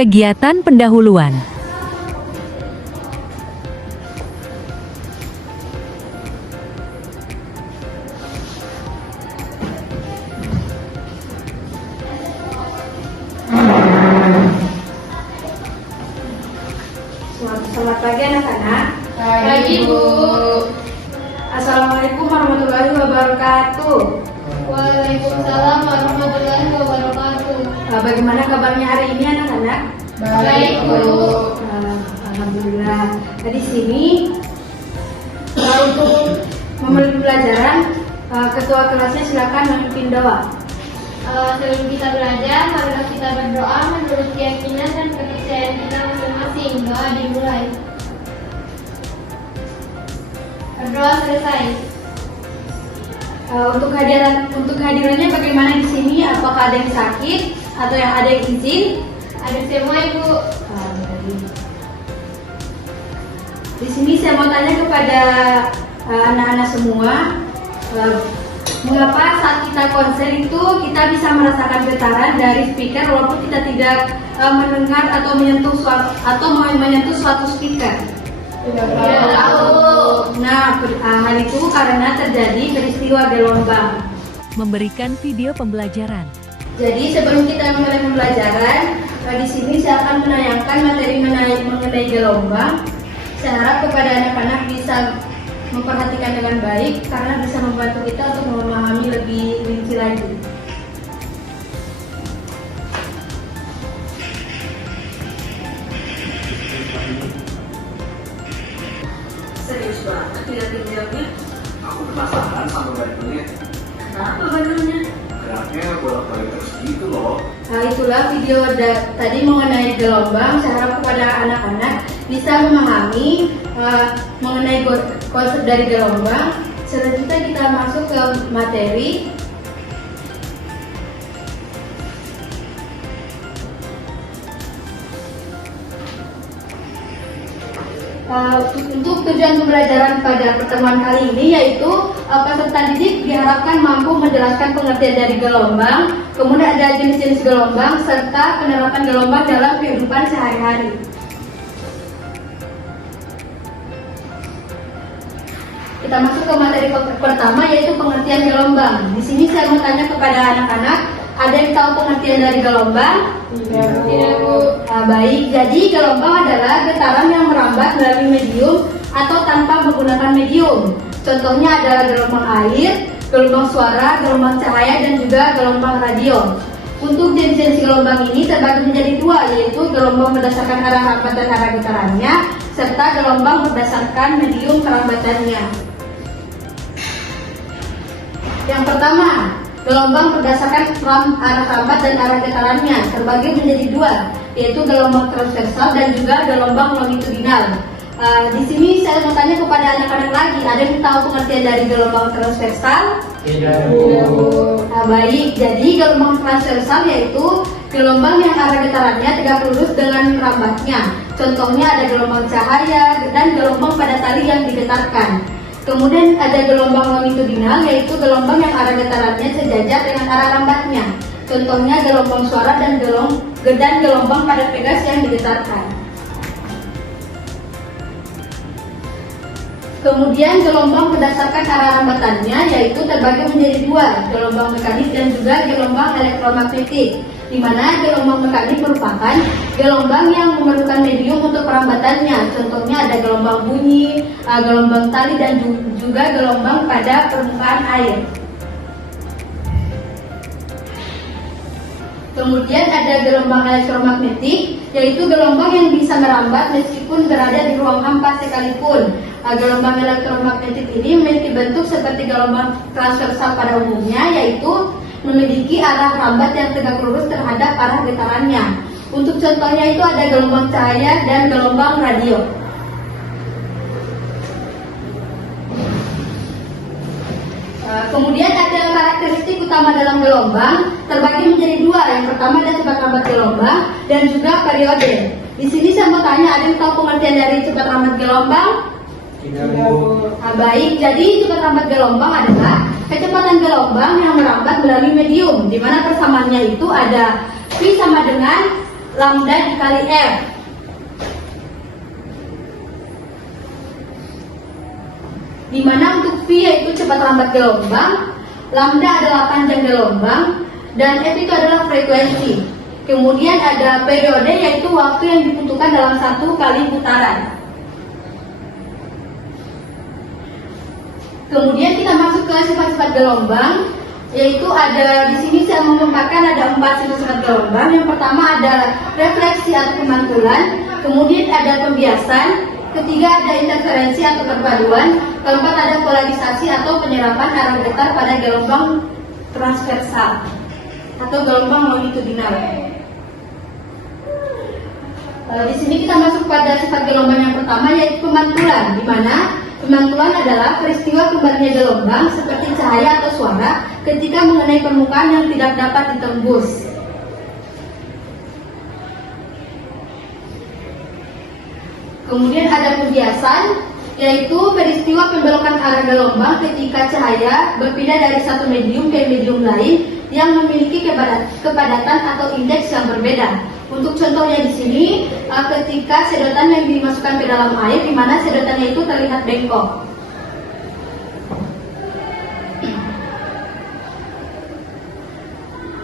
Kegiatan pendahuluan. Selamat pagi anak-anak. Pagi, Bu. Assalamualaikum warahmatullahi wabarakatuh. Waalaikumsalam warahmatullahi wabarakatuh. Bagaimana kabarnya hari ini anak-anak? Baik, Bu. Alhamdulillah. Di sini untuk memulai pembelajaran, ketua kelasnya silakan memimpin doa. Sebelum kita belajar, marilah kita berdoa menurut keyakinan dan kepercayaan kita masing-masing. Doa dimulai. Berdoa selesai. Untuk hadirannya bagaimana di sini? Apakah ada yang sakit atau yang ada yang izin? Ada semua, Ibu. Baik. Di sini saya mau tanya kepada anak-anak semua, mengapa saat kita konser itu kita bisa merasakan getaran dari speaker walaupun kita tidak mendengar atau menyentuh suatu speaker? Tidak tahu. Nah, hal itu karena terjadi peristiwa gelombang. Memberikan video pembelajaran. Jadi sebelum kita mulai pembelajaran, di sini saya akan menayangkan materi mengenai gelombang. Saya harap kepada anak-anak bisa memperhatikan dengan baik karena bisa membantu kita untuk memahami lebih rinci lagi. Serius banget tinggal-tinggalnya. Aku penasaran sama bandelnya. Kenapa bandelnya? Geraknya bolak-balik terus gitu loh. Nah, itulah video tadi mengenai gelombang. Saya harap kepada anak-anak bisa memahami mengenai konsep dari gelombang. Selanjutnya kita masuk ke materi. Untuk tujuan pembelajaran pada pertemuan kali ini yaitu peserta didik diharapkan mampu menjelaskan pengertian dari gelombang, kemudian ada jenis-jenis gelombang serta penerapan gelombang dalam kehidupan sehari-hari. Kita masuk ke materi pertama yaitu pengertian gelombang. Di sini saya mau tanya kepada anak-anak, ada yang tahu pengertian dari gelombang? Tidak, Bu. Baik, jadi gelombang adalah getaran yang merambat melalui medium atau tanpa menggunakan medium. Contohnya adalah gelombang air, gelombang suara, gelombang cahaya, dan juga gelombang radio. Untuk jenis-jenis gelombang ini terbagi menjadi dua, yaitu gelombang berdasarkan arah rambat dan arah getarannya, serta gelombang berdasarkan medium kerambatannya. Yang pertama, gelombang berdasarkan arah rambat dan arah getarannya terbagi menjadi dua, yaitu gelombang transversal dan juga gelombang longitudinal. Di sini saya mau tanya kepada anak-anak lagi, ada yang tahu pengertian dari gelombang transversal? Tidak, Bu. Baik, jadi gelombang transversal yaitu gelombang yang arah getarannya tegak lurus dengan rambatnya. Contohnya ada gelombang cahaya dan gelombang pada tali yang digetarkan. Kemudian ada gelombang longitudinal yaitu gelombang yang arah getarannya sejajar dengan arah rambatnya. Contohnya gelombang suara dan gelombang pada pegas yang digetarkan. Kemudian gelombang berdasarkan arah rambatannya yaitu terbagi menjadi dua, gelombang mekanik dan juga gelombang elektromagnetik. Di mana gelombang mekanik merupakan gelombang yang memerlukan medium untuk perambatannya. Contohnya ada gelombang bunyi, gelombang tali dan juga gelombang pada permukaan air. Kemudian ada gelombang elektromagnetik, yaitu gelombang yang bisa merambat meskipun berada di ruang hampa sekalipun. Gelombang elektromagnetik ini memiliki bentuk seperti gelombang transversal pada umumnya, yaitu memiliki arah rambat yang tegak lurus terhadap arah getarannya. Untuk contohnya itu ada gelombang cahaya dan gelombang radio. Kemudian ada karakteristik utama dalam gelombang terbagi menjadi dua. Yang pertama ada cepat rambat gelombang dan juga periode. Di sini saya mau tanya, ada yang tahu pengertian dari cepat rambat gelombang? Tidak, Bu. Baik, jadi cepat rambat gelombang adalah kecepatan gelombang yang merambat melalui medium, di mana persamaannya itu ada V sama dengan lambda dikali R. Di mana untuk V yaitu cepat lambat gelombang, lambda adalah panjang gelombang, dan F itu adalah frekuensi. Kemudian ada periode yaitu waktu yang dibutuhkan dalam satu kali putaran. Kemudian kita masuk ke sifat-sifat gelombang, yaitu ada di sini saya mengungkapkan ada 4 sifat gelombang. Yang pertama ada refleksi atau pemantulan, kemudian ada pembiasan, ketiga ada interferensi atau perpaduan, keempat ada polarisasi atau penyerapan arah getar pada gelombang transversal atau gelombang longitudinal. Di sini kita masuk pada sifat gelombang yang pertama yaitu pemantulan, di mana pemantulan adalah peristiwa kembalinya gelombang seperti cahaya atau suara ketika mengenai permukaan yang tidak dapat ditembus. Kemudian ada pembiasan, yaitu peristiwa pembelokan arah gelombang ketika cahaya berpindah dari satu medium ke medium lain yang memiliki kepadatan atau indeks yang berbeda. Untuk contohnya di sini, ketika sedotan yang dimasukkan ke dalam air, di mana sedotannya itu terlihat bengkok.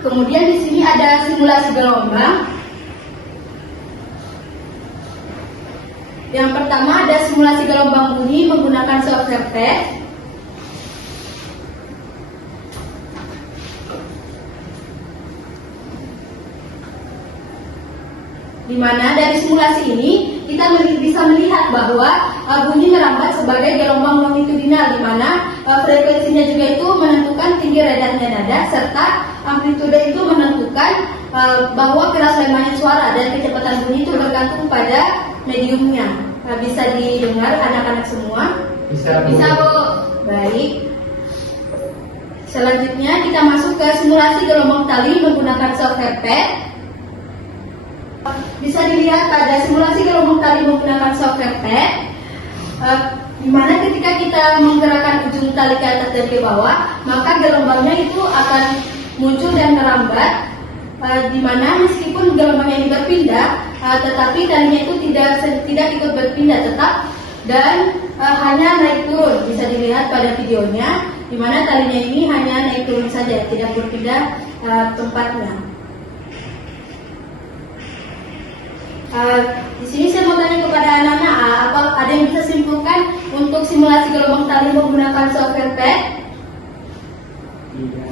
Kemudian di sini ada simulasi gelombang. Yang pertama ada simulasi gelombang bunyi menggunakan software test. Di mana dari simulasi ini kita bisa melihat bahwa bunyi merambat sebagai gelombang longitudinal, di mana frekuensinya juga itu menentukan tinggi redahnya nada serta amplitude itu menentukan bahwa keras lemahnya suara, dan kecepatan bunyi itu bergantung pada mediumnya. Bisa didengar anak-anak semua? Bisa Bu. Baik. Selanjutnya kita masuk ke simulasi gelombang tali menggunakan software pad. Bisa dilihat pada simulasi gelombang tali menggunakan software pad, di mana ketika kita menggerakkan ujung tali ke atas dan ke bawah, maka gelombangnya itu akan muncul dan merambat, di mana meskipun gelombangnya ini berpindah, tetapi talinya itu tidak ikut berpindah tetap dan hanya naik turun. Bisa dilihat pada videonya, di mana talinya ini hanya naik turun saja, tidak berpindah tempatnya. Di sini saya mau tanya kepada anak-anak, apa ada yang bisa simpulkan untuk simulasi gelombang tali menggunakan software pad?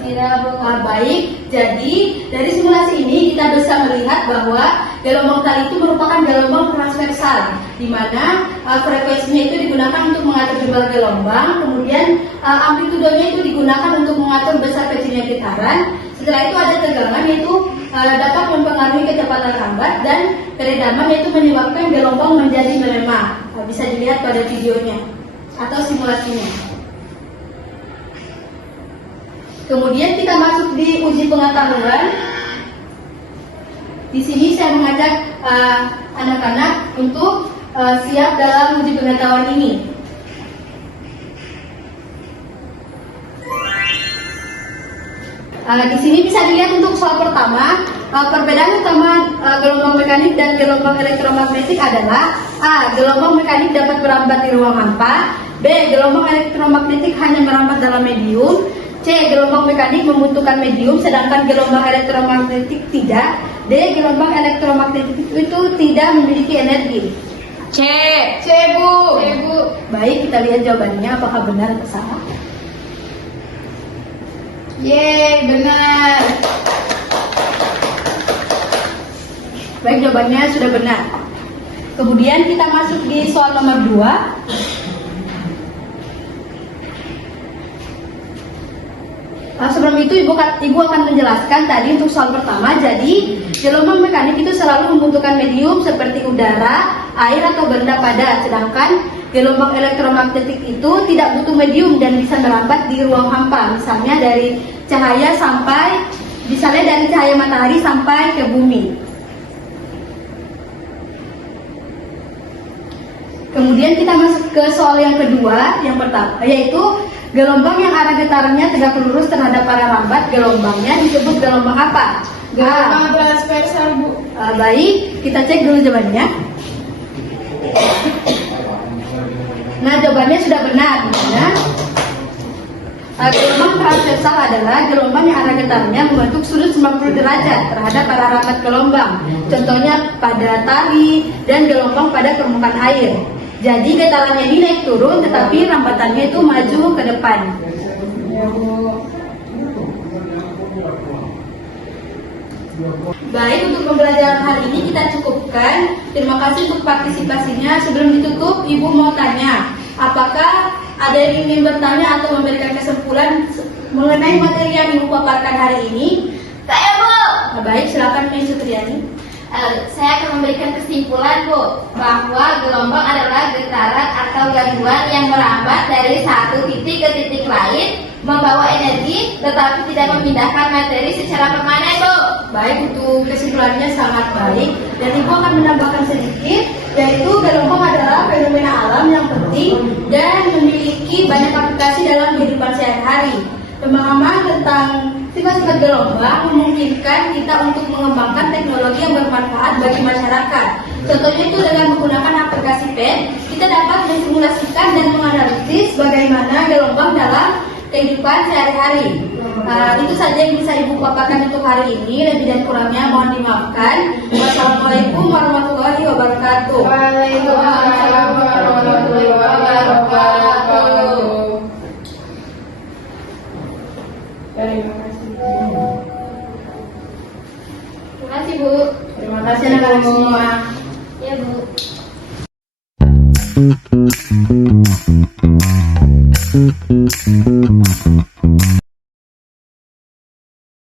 Tidak. Baik. Jadi dari simulasi ini kita bisa melihat bahwa gelombang tali itu merupakan gelombang transversal, di mana frekuensinya itu digunakan untuk mengatur jumlah gelombang, kemudian amplitudenya itu digunakan untuk mengatur besar kecilnya getaran. Setelah itu ada tegangan, yaitu dapat mempengaruhi kecepatan lambat, dan keredaman yaitu menyebabkan gelombang menjadi melemah. Bisa dilihat pada videonya atau simulasinya. Kemudian kita masuk di uji pengetahuan. Di sini saya mengajak anak-anak untuk siap dalam uji pengetahuan ini. Di sini bisa dilihat untuk soal pertama, perbedaan utama gelombang mekanik dan gelombang elektromagnetik adalah: A. Gelombang mekanik dapat merambat di ruang hampa. B. Gelombang elektromagnetik hanya merambat dalam medium. C. Gelombang mekanik membutuhkan medium, sedangkan gelombang elektromagnetik tidak. D. Gelombang elektromagnetik itu tidak memiliki energi. C. Bu. Baik, kita lihat jawabannya apakah benar atau salah. Yeay, benar. Baik, jawabannya sudah benar. Kemudian kita masuk di soal nomor 2. Sebelum itu Ibu akan menjelaskan tadi untuk soal pertama. Jadi gelombang mekanik itu selalu membutuhkan medium seperti udara, air atau benda padat, sedangkan gelombang elektromagnetik itu tidak butuh medium dan bisa merambat di ruang hampa, misalnya dari cahaya matahari sampai ke bumi. Kemudian kita masuk ke soal yang kedua, yang pertama, yaitu gelombang yang arah getarannya tegak lurus terhadap arah rambat gelombangnya disebut gelombang apa? Gelombang transversal, Bu. Baik, kita cek dulu jawabannya. Nah, jawabannya sudah benar. Ya. Gelombang transversal adalah gelombang yang arah getarannya membentuk sudut 90 derajat terhadap arah rambat gelombang. Contohnya pada tali dan gelombang pada permukaan air. Jadi getarannya ini naik turun, tetapi rambatannya itu maju ke depan. Baik, untuk pembelajaran hari ini kita cukupkan. Terima kasih untuk partisipasinya. Sebelum ditutup, Ibu mau tanya, apakah ada yang ingin bertanya atau memberikan kesimpulan mengenai materi yang Ibu paparkan hari ini? Saya, Bu. Baik, silakan Miss Sutriani. Saya akan memberikan kesimpulan, Bu, bahwa gelombang adalah getaran atau gangguan yang merambat dari satu titik ke titik lain, membawa energi, tetapi tidak memindahkan materi secara permanen, Bu. Baik, untuk kesimpulannya sangat baik. Dan Ibu akan menambahkan sedikit, yaitu gelombang adalah fenomena alam yang penting dan memiliki banyak aplikasi dalam kehidupan sehari-hari. Pemahaman tentang sifat-sifat gelombang memungkinkan kita untuk mengembangkan teknologi yang bermanfaat bagi masyarakat. Contohnya itu dengan menggunakan aplikasi PET, kita dapat mensimulasikan dan menganalisis bagaimana gelombang dalam kehidupan sehari-hari. Itu saja yang bisa Ibu paparkan untuk hari ini. Lebih dan kurangnya mohon dimaafkan. Wassalamualaikum warahmatullahi wabarakatuh. Waalaikumsalam warahmatullahi wabarakatuh. Terima kasih, Bu. Terima kasih anak-anak semua. Ya, Bu.